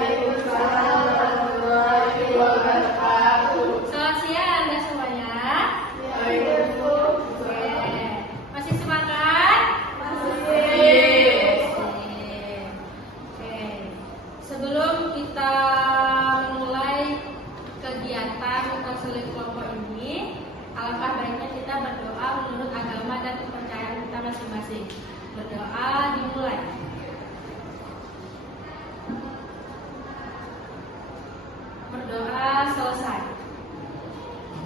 Selamat siang Anda semuanya. Oke. Masih semangat? Oke. Sebelum kita mulai kegiatan konseling kelompok ini, alangkah baiknya kita berdoa menurut agama dan kepercayaan kita masing-masing. Berdoa dimulai. Berdoa selesai.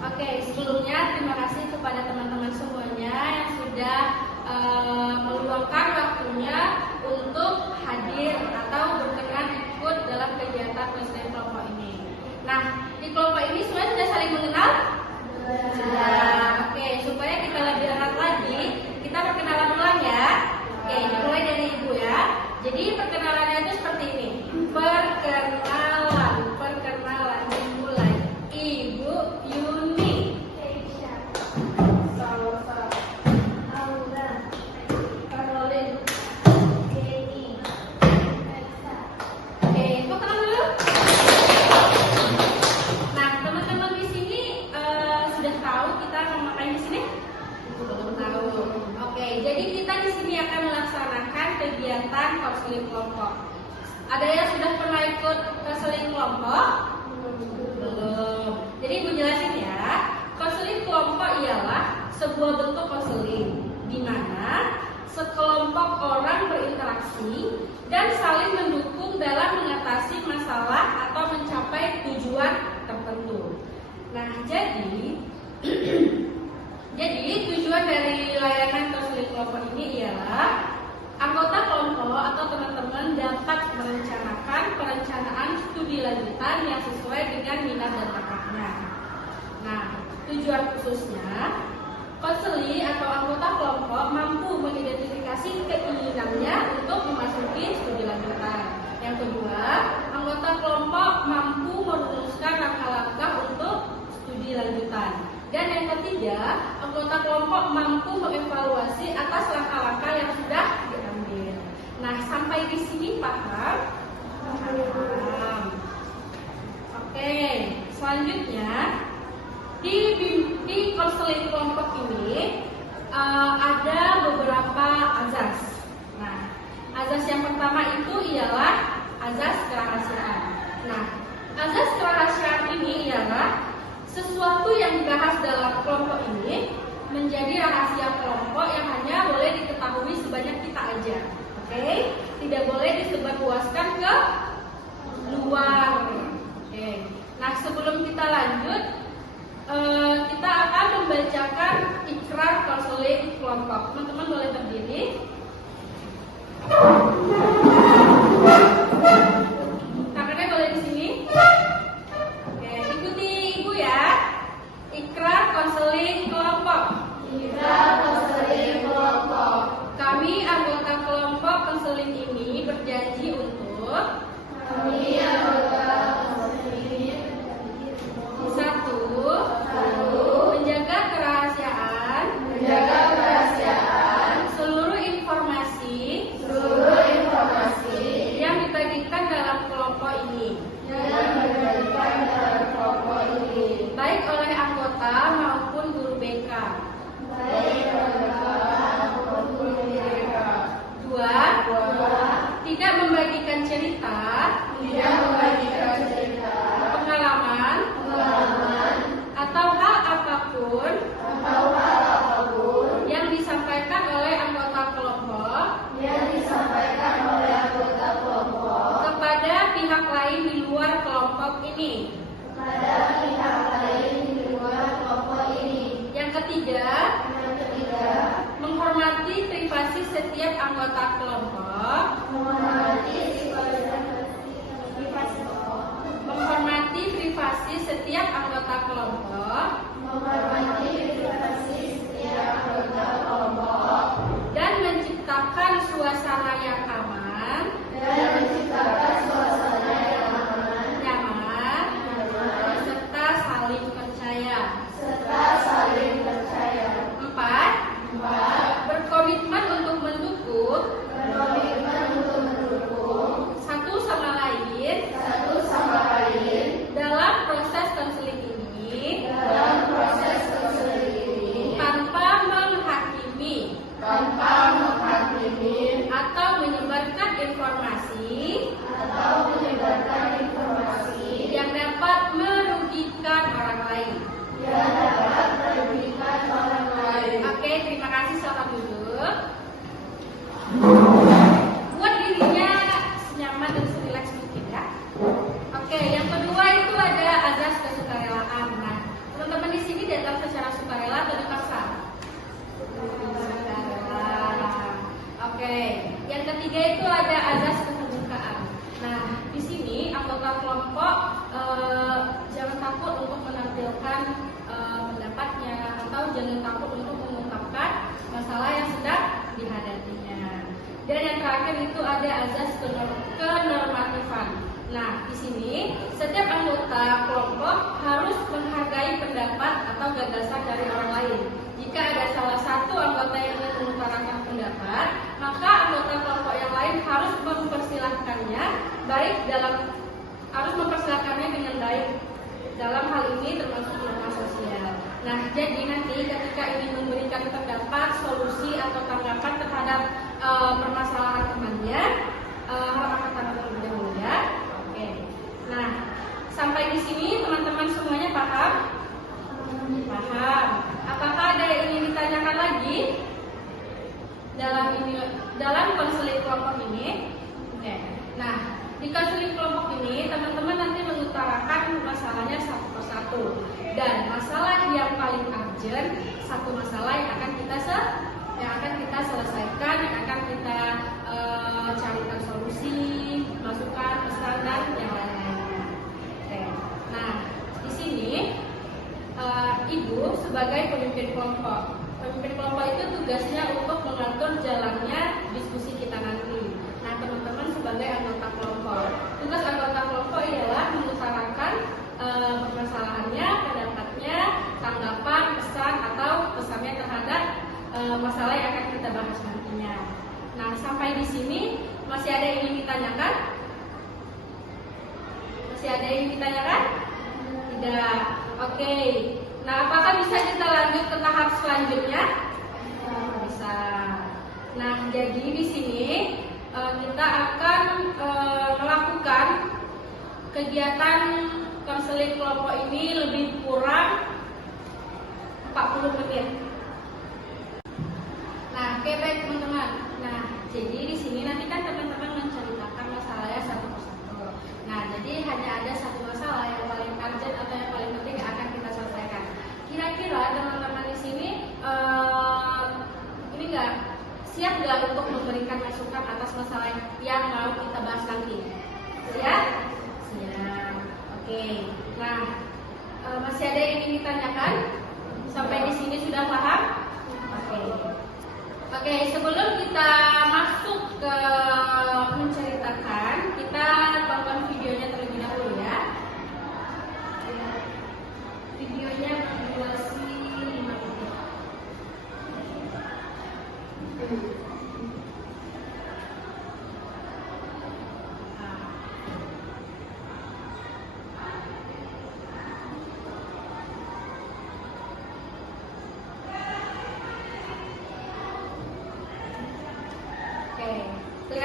Oke, sebelumnya terima kasih kepada teman-teman semuanya yang sudah meluangkan waktunya untuk hadir atau berkenan ikut dalam kegiatan konseling kelompok ini. Nah, di kelompok ini semuanya sudah saling mengenal? Sudah. Oke, supaya kita lebih erat lagi, kita perkenalan ulang ya. Oke, dimulai dari Ibu ya. Jadi perkenalannya itu seperti ini. Perkenalan dimulai. Ibu Yuni. Salsa. Aura. Caroline. Jenny. Elsa. Oke, itu kenal dulu. Nah, teman-teman di sini sudah tahu kita mau ngapain di sini? Belum tahu. Oke, jadi kita di sini akan melaksanakan kegiatan konseling kelompok. Ada yang sudah pernah ikut konseling kelompok? Belum. Jadi Ibu jelasin ya. Konseling kelompok ialah sebuah bentuk konseling di mana sekelompok orang berinteraksi dan saling mendukung dalam mengatasi masalah atau mencapai tujuan tertentu. Nah, jadi tujuan dari layanan konseling kelompok ini ialah anggota kelompok atau teman-teman dapat merencanakan perencanaan studi lanjutan yang sesuai dengan minat dan bakatnya. Nah, tujuan khususnya, konseli atau anggota kelompok mampu mengidentifikasi keinginannya untuk memasuki studi lanjutan. Yang kedua, anggota kelompok mampu merumuskan langkah-langkah untuk studi lanjutan. Dan yang ketiga, anggota kelompok mampu mengevaluasi atas langkah-langkah yang sudah diambil. Nah, sampai di sini paham? Paham. Oke, selanjutnya di konseling kelompok ini ada beberapa azas. Nah, azas yang pertama itu ialah azas kerahasiaan. Nah, azas kerahasiaan ini ialah sesuatu yang dibahas dalam kelompok ini menjadi rahasia kelompok yang hanya boleh diketahui sebanyak kita aja. Oke? Tidak boleh disebarluaskan ke luar. Oke. Nah, sebelum kita lanjut, kita akan membacakan ikrar konseling kelompok. Teman-teman boleh berdiri. Tangannya boleh di sini. Oke, ikuti Ibu ya. Ikrar konseling kelompok. Ikrar konseling kelompok. Kami anggota kelompok konseling ini berjanji untuk satu, menjaga kerahasiaan seluruh informasi yang dibagikan dalam kelompok ini, baik oleh anggota maupun guru BK. Dua, tidak membagikan cerita, pengalaman, atau hal apapun yang disampaikan oleh anggota kelompok kepada pihak lain di luar kelompok ini. Yang ketiga, menghormati privasi setiap anggota kelompok. Menghormati privasi setiap anggota kelompok. Dan menciptakan suasana yang aman. Nyaman. Serta saling percaya. 4. Berkomitmen untuk mendukung kenormatifan. Nah, di sini setiap anggota kelompok harus menghargai pendapat atau gagasan dari orang lain. Jika ada salah satu anggota yang ingin mengutarakan pendapat, maka anggota kelompok yang lain harus mempersilahkannya dengan baik. Dalam hal ini termasuk norma sosial. Nah, jadi nanti ketika ingin memberikan pendapat, solusi atau tanggapan terhadap permasalahan temannya, halaman terlebih dahulu ya. Oke. Nah, sampai di sini teman-teman semuanya paham? Paham. Apakah ada yang ingin ditanyakan lagi dalam konseling kelompok ini? Oke. Nah, di konseling kelompok ini teman-teman nanti mengutarakan masalahnya satu persatu, dan masalah yang paling urgent, satu masalah yang akan kita selesaikan, yang akan kita carikan solusi, masukan, pesan dan yang lain-lainnya. Oke. Nah, di sini Ibu sebagai pemimpin kelompok. Pemimpin kelompok itu tugasnya untuk mengatur jalannya diskusi kita nanti. Nah, teman-teman sebagai anggota kelompok, tugas anggota kelompok ialah mengutarakan permasalahannya, pendapatnya, tanggapan, pesan atau pesannya terhadap masalah yang akan kita bahas nantinya. Nah, sampai di sini masih ada yang ingin ditanyakan? Masih ada yang ingin ditanyakan? Tidak. Oke. Nah, apakah bisa kita lanjut ke tahap selanjutnya? Bisa. Nah, jadi di sini kita akan melakukan kegiatan konseling kelompok ini lebih kurang 40 menit. Nah, oke, baik teman-teman. Nah, jadi di sini nanti kan teman-teman menceritakan masalahnya satu persatu. Nah, jadi hanya ada satu masalah yang paling urgent atau yang paling penting yang akan kita selesaikan. Kira-kira teman-teman di sini ini siap nggak untuk memberikan masukan atas masalah yang mau kita bahas nanti? Siap? Siap. Oke. Nah, masih ada yang ingin ditanyakan? Sampai di sini sudah paham? Oke. Oke, sebelum kita masuk ke menceritakan, kita tonton videonya terlebih dahulu ya. Videonya berdurasi 5 menit. Oke,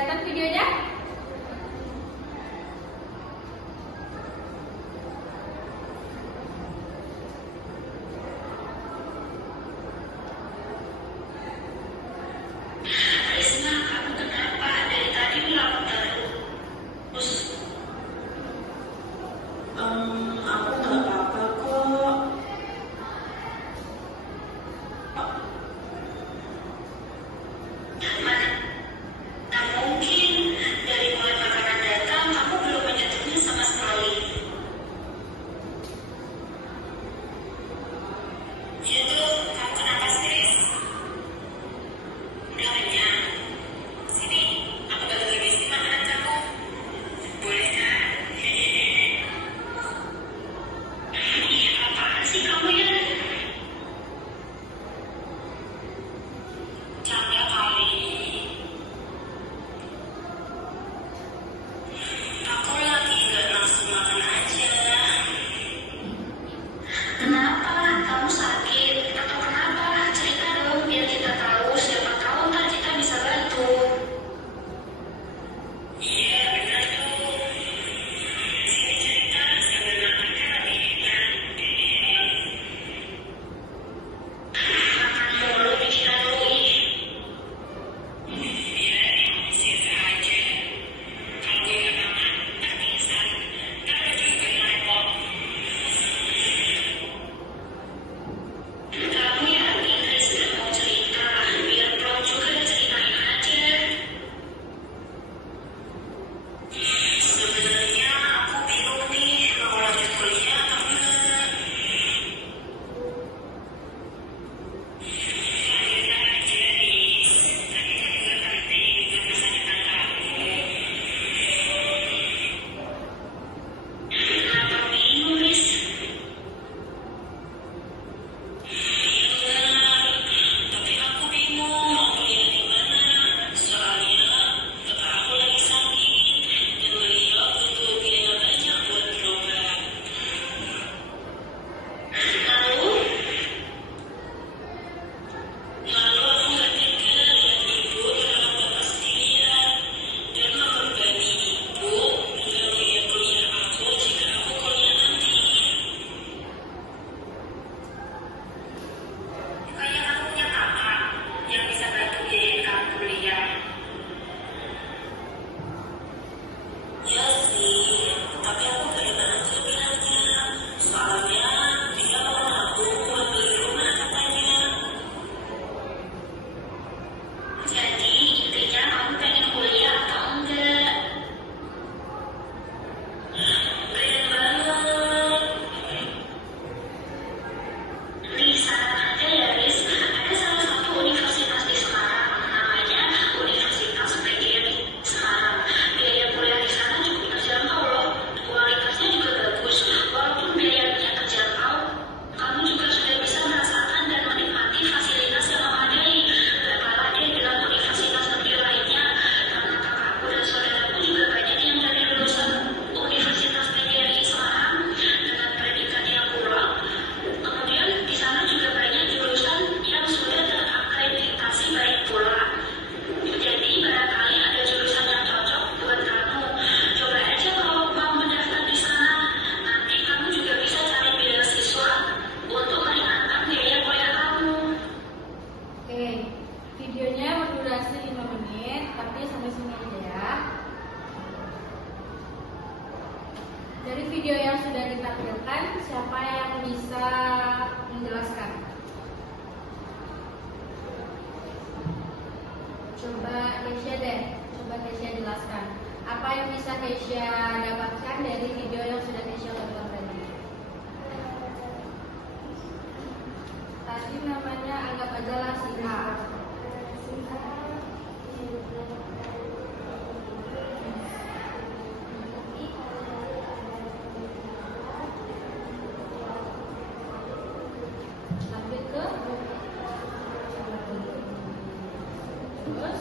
Dari video yang sudah ditampilkan, siapa yang bisa menjelaskan? Coba Keisha deh, coba Keisha jelaskan. Apa yang bisa Keisha dapatkan dari video yang sudah Keisha tonton tadi? Tadi namanya anggap aja lah si A. Lanjut ke terus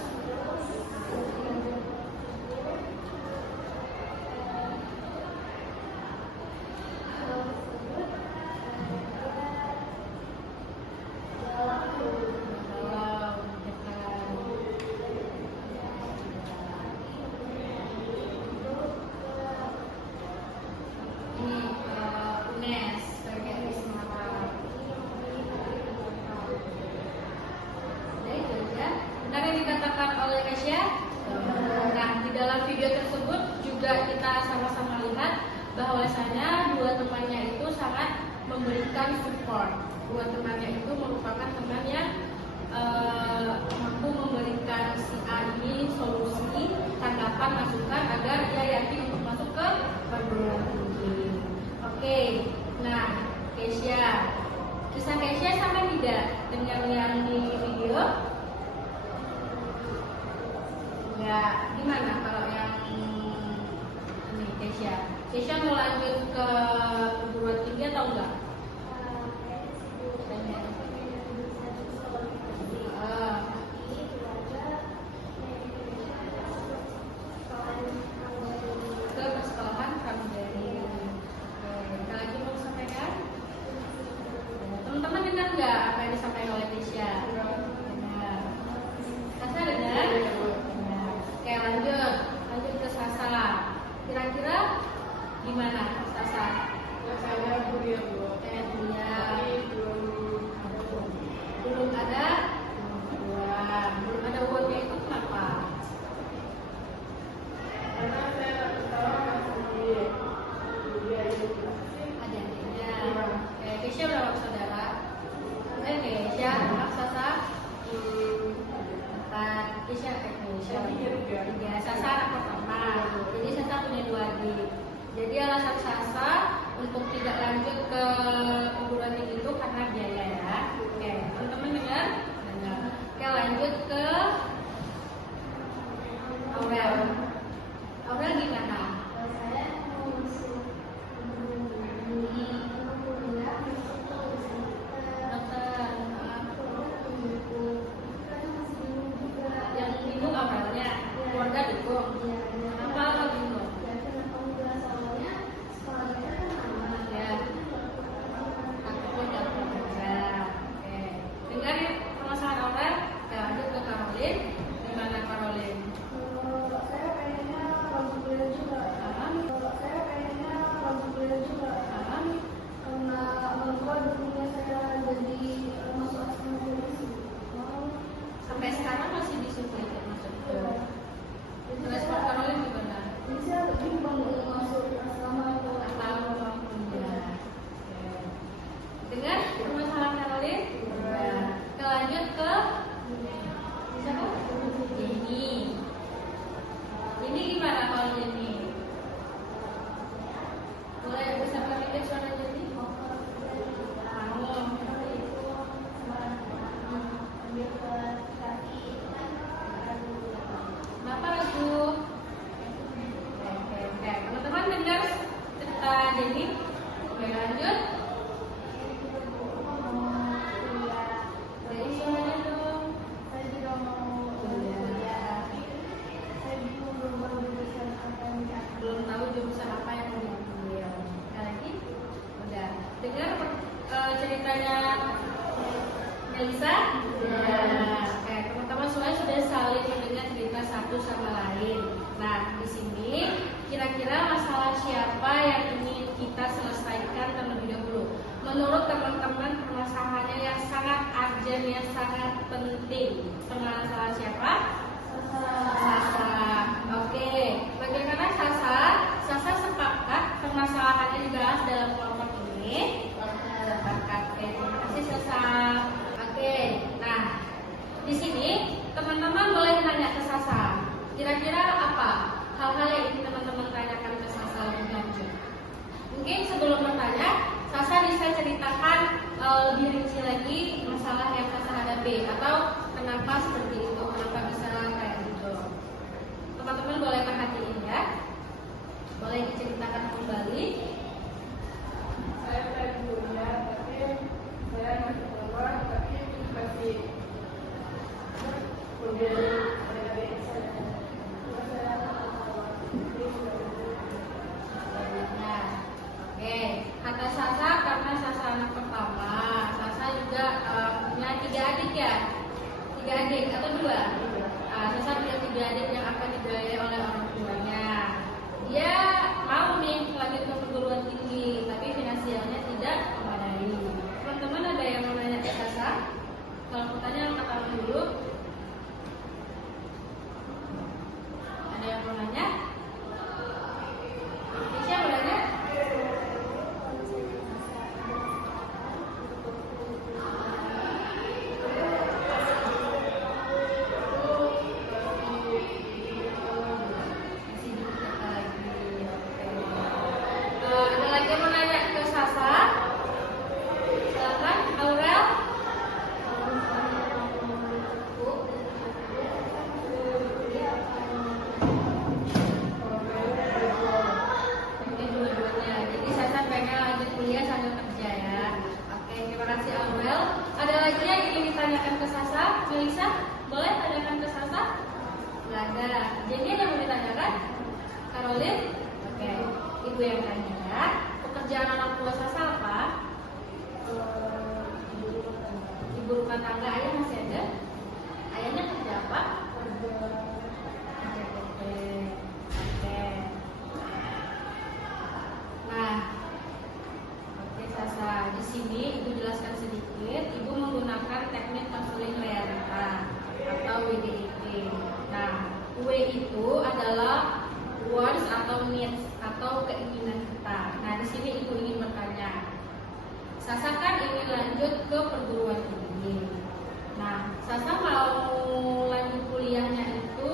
dikatakan oleh Keisha. Nah, di dalam video tersebut juga kita sama-sama lihat bahwasanya dua temannya itu sangat memberikan support. Dua temannya itu merupakan teman yang mampu memberikan si A ini solusi, tanggapan, masukan agar ia yakin untuk masuk ke perguruan tinggi. Oke, nah Keisha, kisah Keisha sama tidak dengan yang di video? Ya, gimana kalau yang ini Keisha? Keisha mau lanjut ke perguruan tinggi atau enggak? Ke persekolahan pramugari. Ada lagi mau sampaikan? Teman-teman dengar nggak apa yang disampaikan oleh Keisha? Dengar. Sasa dengar? Oke, lanjut ke Sasa. Kira-kira gimana Sasa? Saya kuliah dulu. Belum ada uangnya itu kenapa? Karena saya sekarang masih di kuliah itu. Adanya. Oke, Keisha berapa saudara? Keisha, Sasa? 4. Keisha tiga. Sasa anak pertama. Jadi Sasa punya 2 adik. Jadi alasan Sasa untuk tidak lanjut ke perguruan tinggi itu karena biaya ya. Oke, teman-teman dengar? Dengar. Oke, lanjut ke Aurel. Aurel gimana? Dokter. Yang bingung Aurelnya, keluarga dukung. Apa lo bingung? Ya, aku dapat kerja. Oke, dengar ya permasalahan Aurel. Ya, lanjut ke Caroline. Gimana Caroline? Saya pengennya langsung kuliah juga. Saya pengennya langsung kuliah juga. Karena orang tua dulunya saya jadi masuk asrama polisi. Sampai sekarang masih disupport ya masuk ke respon Caroline gimana? Jadi saya bimbang untuk masuk asrama atau Atau mampunya? Dengar permasalahan Caroline? Ya. Kita lanjut ke siapa? Jenny. Jenny gimana kalau Jenny? Boleh bisa pakai suara Jenny? Mau? Bapak lagu. Oke. Teman-teman dengar cerita Jenny? Oke, lanjut. Dari suaranya dong. saya juga mau kuliah. Saya bingung belum tahu jurusan apa yang Belum tahu jurusan apa yang mau diambil. Ada lagi? Udah. Dengar ceritanya Melisa? Ya. Oke, teman-teman semuanya sudah saling mendengar cerita satu sama lain. Nah, di sini kira-kira masalah siapa yang ingin kita selesaikan terlebih dahulu? Menurut teman-teman permasalahannya yang sangat urgent, yang sangat penting. Permasalahan siapa? Sasa. Oke, bagaimana Sasa? Sasa sepakat permasalahan lebih rinci lagi masalah yang Sasa hadapi atau kenapa seperti itu, kenapa bisa kayak gitu. Teman-teman boleh perhatiin ya, boleh diceritakan kembali. Saya pengen kuliah, tapi saya masih keluar, tapi masih kuliah adik-adik saya. Terus saya Nah, oke, kata Sasa karena Sasa anak pertama, Sasa juga punya 3 adik ya, 3 adik atau 2? Sasa punya 3 adik yang akan dibiayai oleh orang tuanya. Dia mau nih lanjut ke perguruan tinggi, tapi finansialnya tidak memadai. Teman-teman ada yang mau nanya ke Sasa? Kalau aku tanya angkat tangan dulu. Ada yang mau nanya? Siapa mau nanya? Masih dikit lagi. Oke. Ada lagi yang mau nanya ke Sasa? Silakan, Aurel. Ini dua-duanya. Jadi Sasa pengen lanjut kuliah sambil kerja ya. Oke, terima kasih Aurel. Ada lagi yang ingin ditanyakan ke Sasa? Melisa, boleh tanyakan ke Sasa? Nggak ada. Jadi ada yang mau ditanyakan? Caroline? Oke, ibu yang tanya ya. Pekerjaan anak tua Sasa apa? Ibu rumah tangga. Ayah masih ada? Ayahnya kerja apa? Kerja PT. Oke. Nah, oke Sasa, di sini Ibu jelaskan sedikit. Ibu menggunakan teknik konseling realita atau WDIP. Nah, W itu adalah wants atau needs atau keinginan kita. Nah, di sini Ibu ingin bertanya, Sasa kan ingin lanjut ke perguruan tinggi. Nah, Sasa mau lanjut kuliahnya itu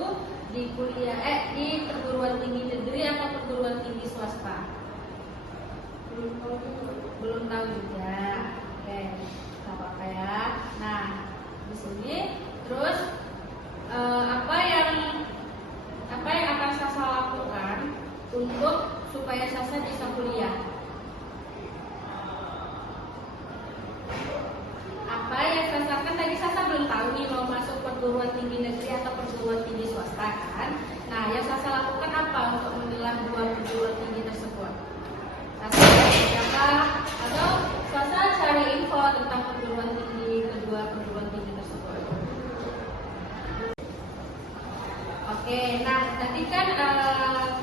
di perguruan tinggi negeri atau perguruan tinggi swasta? Belum tahu juga. Oke, nggak apa-apa ya. Nah, di sini terus apa yang akan Sasa lakukan untuk supaya Sasa bisa kuliah? Apa yang Sasa kan tadi Sasa belum tahu nih mau masuk perguruan tinggi negeri atau perguruan tinggi swasta kan? Nah, yang Sasa lakukan apa untuk memilah 2 perguruan tinggi tersebut? Sasa siapa atau Sasa cari info tentang perguruan tinggi kedua perguruan tinggi tersebut. Oke, nah tadi kan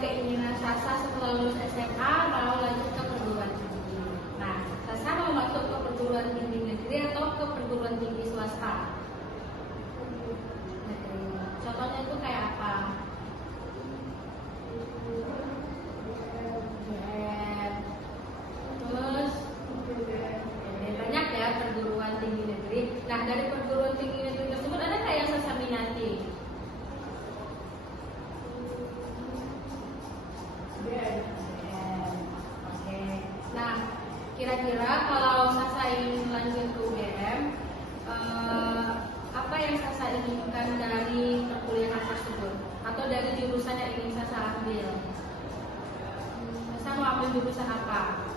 keinginan Sasa setelah lulus SMA mau lanjut ke perguruan tinggi. Nah, Sasa mau masuk ke perguruan tinggi negeri atau ke perguruan tinggi swasta? Negeri. Contohnya itu kayak apa? Terus banyak ya perguruan tinggi negeri. Nah, dari perguruan tinggi negeri tersebut ada nggak yang Sasa minati? Oke. Nah, kira-kira kalau Sasa ingin lanjut ke UGM, apa yang Sasa inginkan dari perkuliahan tersebut atau dari jurusan yang ingin Sasa ambil? Sasa mau ambil jurusan apa?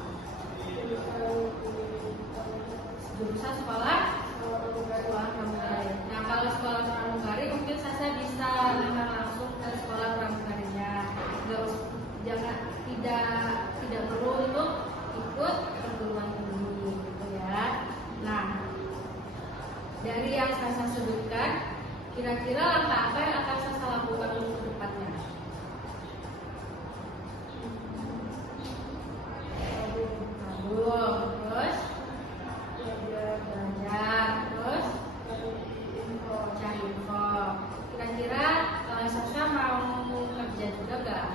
Jurusan sekolah pramugari. Nah, kalau sekolah pramugari mungkin Sasa bisa lamar langsung ke sekolah pramugarinya. Tidak perlu untuk ikut perguruan tinggi gitu ya. Nah, dari yang Sasa sebutkan, kira-kira langkah apa yang akan Sasa lakukan untuk kedepannya? Nabung, terus belajar, terus cari info. Kira-kira Sasa mau kerja juga gak?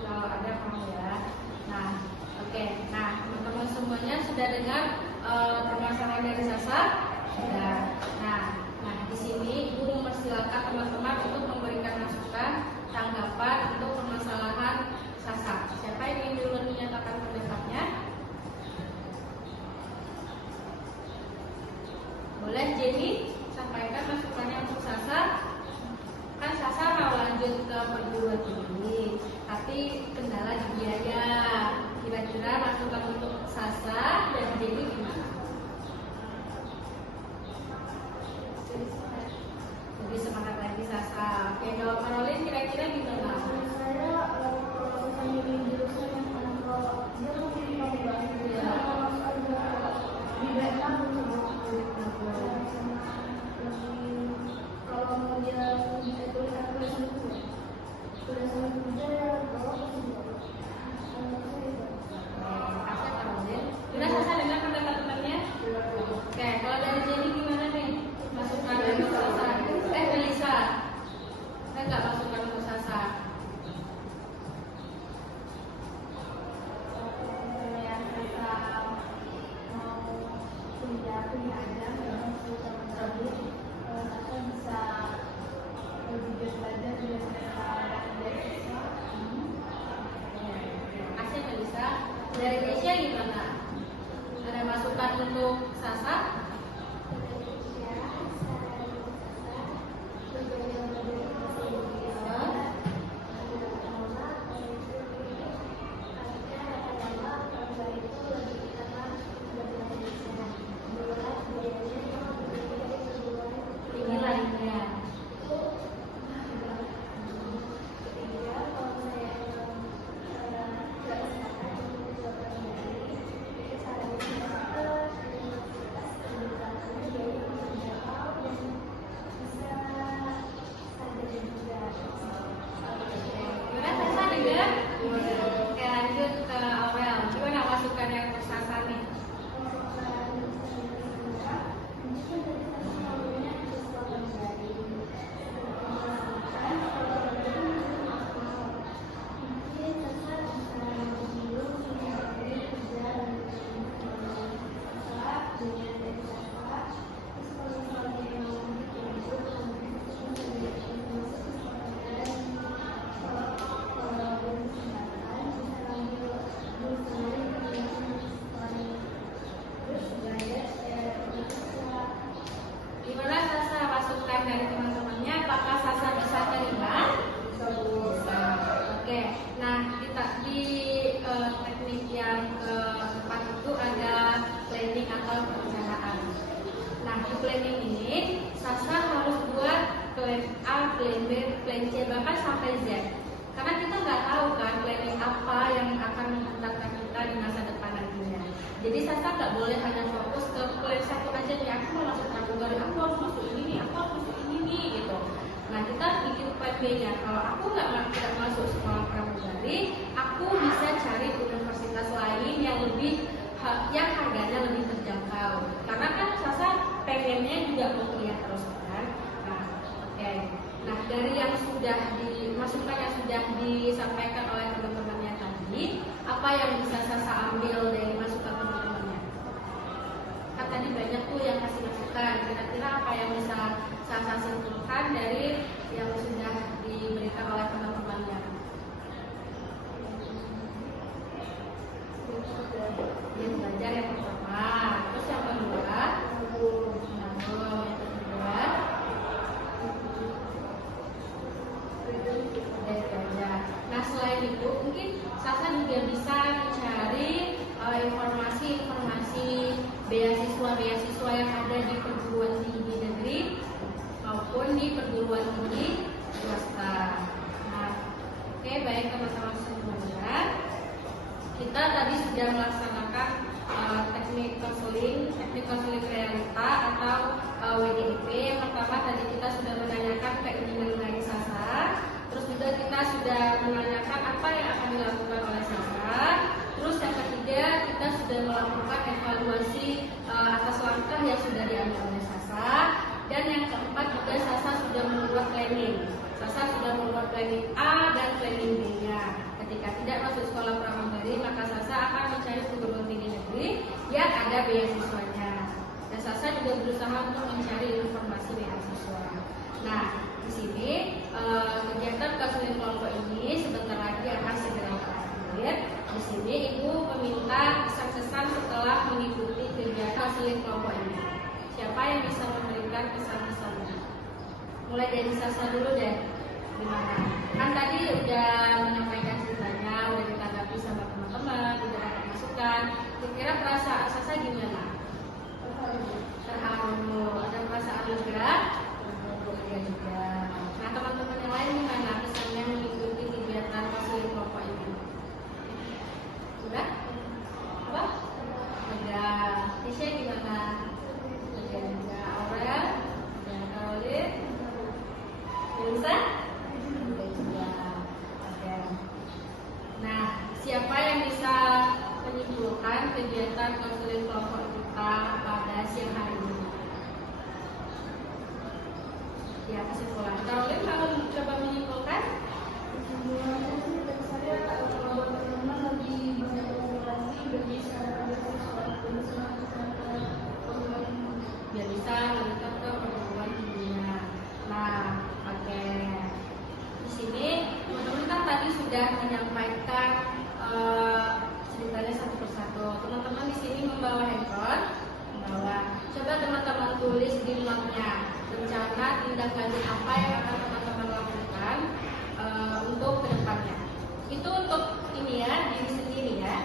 Kalau ada mau ya. Nah, oke. Nah, teman-teman semuanya sudah dengar permasalahan dari Sasa? Sudah. Nah, di sini Ibu mempersilakan teman-teman untuk memberikan masukan, tanggapan untuk permasalahan Sasa. Siapa yang ingin dulu menyatakan pendapatnya? Sasa. Oke, jawab Caroline kira-kira gimana? Saya kalau misalnya di jurusan yang kalau dia masih mau bahas dia harus ada di backup untuk kalau mau dia tulisan itu tulisan kerja ya kalau Kasih Caroline. Gimana Sasa dengar pendapat temannya? Oke, kalau dari Jenny gimana nih? Masukan dari Sasa. Melisa. Saya nggak masukkan untuk Sasa. yang kita mau kuliah aja memang susah tadi kita bisa lebih belajar biar kita beasiswa. Kasih Melisa. Dari Nesya gimana? Ada masukan untuk Sasa? Ini lainnya. Gimana Sasa dengar? Oke, lanjut ke Aurel. Gimana masukannya untuk Sasa nih? Gimana Sasa masukan dari teman-temannya? Apakah Sasa bisa terima? Bisa. Oke. Nah, kita di teknik yang keempat itu ada planning atau perencanaan. Nah, di planning ini Sasa harus buat plan A, plan B, plan C, bahkan sampai Z. Karena kita nggak tahu kan planning apa yang akan menghantarkan kita di masa depan nantinya. Jadi Sasa nggak boleh hanya fokus ke plan satu aja nih. Aku mau masuk pramugari, aku harus masuk ini nih, aku harus masuk ini nih gitu. Nah, kita bikin plan B-nya. Kalau aku tidak masuk sekolah pramugari, aku bisa cari universitas lain yang yang harganya lebih terjangkau. Karena kan Sasa pengennya juga mau kuliah terus kan. Nah, oke. Nah, dari yang sudah masukan yang sudah disampaikan oleh teman-temannya tadi, apa yang bisa Sasa ambil dari masukan teman-temannya? Kan tadi banyak tuh yang kasih masukan. Kira-kira apa yang bisa Sasa simpulkan dari yang sudah diberikan oleh teman-temannya? Yang belajar yang pertama, terus yang kedua, menabung. Yang ketiga, belajar. Nah, selain itu mungkin Sasa juga bisa mencari informasi-informasi beasiswa yang ada di perguruan tinggi negeri maupun di perguruan tinggi swasta. Nah, oke, baik teman-teman semuanya. Kita tadi sudah melaksanakan teknik konseling realita atau WDIP. Yang pertama tadi kita sudah menanyakan keinginan dari Sasa. Terus juga kita sudah menanyakan apa yang akan dilakukan oleh Sasa. Terus yang ketiga kita sudah melakukan evaluasi atas langkah yang sudah diambil oleh Sasa. Dan yang keempat juga Sasa sudah membuat planning. Sasa sudah membuat planning A dan planning B-nya. Ketika tidak masuk sekolah pramugari, maka Sasa akan mencari perguruan tinggi negeri yang ada beasiswanya. Dan Sasa juga berusaha untuk mencari informasi beasiswa. Nah, di sini kegiatan konseling kelompok ini sebentar lagi akan segera berakhir. Di sini Ibu meminta kesan-kesan setelah mengikuti kegiatan konseling kelompok ini. Siapa yang bisa memberikan kesan-kesannya? Mulai dari Sasa dulu deh. Gimana? Kan tadi udah menyampaikan ceritanya, udah ditanggapi sama teman-teman, udah dapat masukan. Kira-kira perasaan Sasa gimana? Terharu. Ada perasaan lega? Lega juga. Nah, teman siapa yang bisa menyimpulkan kegiatan konseling kelompok kita pada siang hari ini? Ya, kesimpulan. Caroline mau coba menyimpulkan? Kesimpulannya sih dari saya buat teman-teman lebih banyak lagi biar bisa Biar bisa meningkat ke perguruan tingginya. Nah, oke. Di sini teman-teman kan tadi sudah menyampaikan ceritanya satu persatu. Teman-teman di sini membawa handphone, coba teman-teman tulis di notnya rencana tindak lanjut apa yang akan teman-teman lakukan untuk kedepannya. Itu untuk ini ya, diri sendiri ya.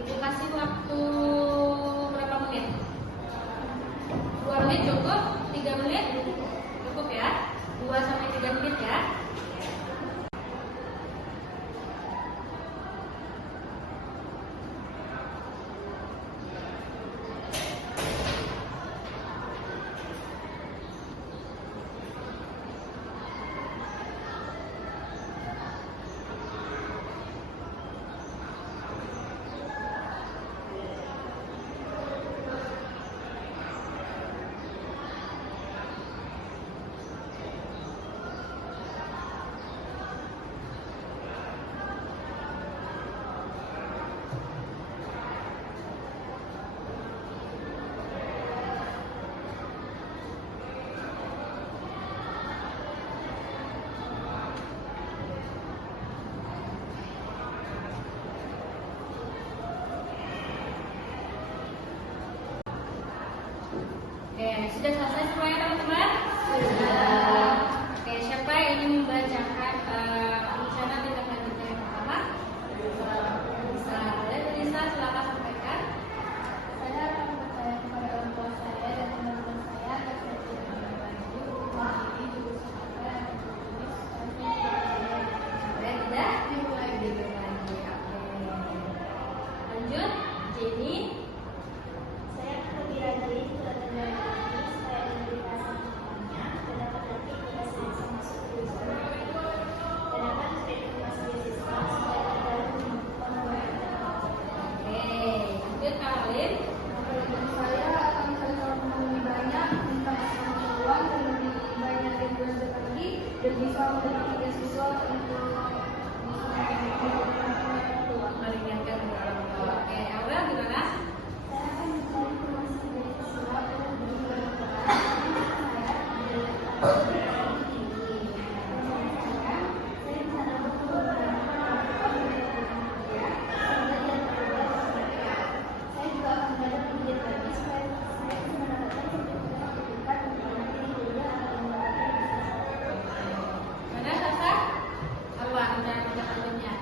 Ibu kasih waktu berapa menit? 2 menit cukup? 3 menit? Cukup ya? 2-3 menit ya. Oke, sudah selesai semuanya teman-teman? Sudah. Oke, siapa yang ingin membacakan rencana tindak lanjutnya yang pertama? Bisa. Lisa, silakan sampaikan. Saya akan percaya kepada orang tua saya dan teman-teman saya agar saya tidak berbagi rumah ini jurusan apa yang ditulis Supaya tidak dimulai lagi. Oke. Lanjut, Jenny. saya akan lebih rajin belajar dari lagi supaya lebih rasa semuanya dan dapat lagi tidak selesai masuk jurusan dan akan mencari informasi beasiswa supaya tidak Oke, lanjut Caroline. saya akan mencari teman lebih banyak minta masuk uang dan lebih banyak dari belajar lagi dan bisa mendapatkan beasiswa untuk Meringankan orang tua. Oke, Aurel gimana? saya akan mencari informasi beasiswa untuk saya juga akan belajar lebih lagi supaya saya bisa mendapatkan sertifikat untuk nanti di kuliah atau mendapatkan beasiswa. Mana Sasa? Apa rencana tindak lanjutnya?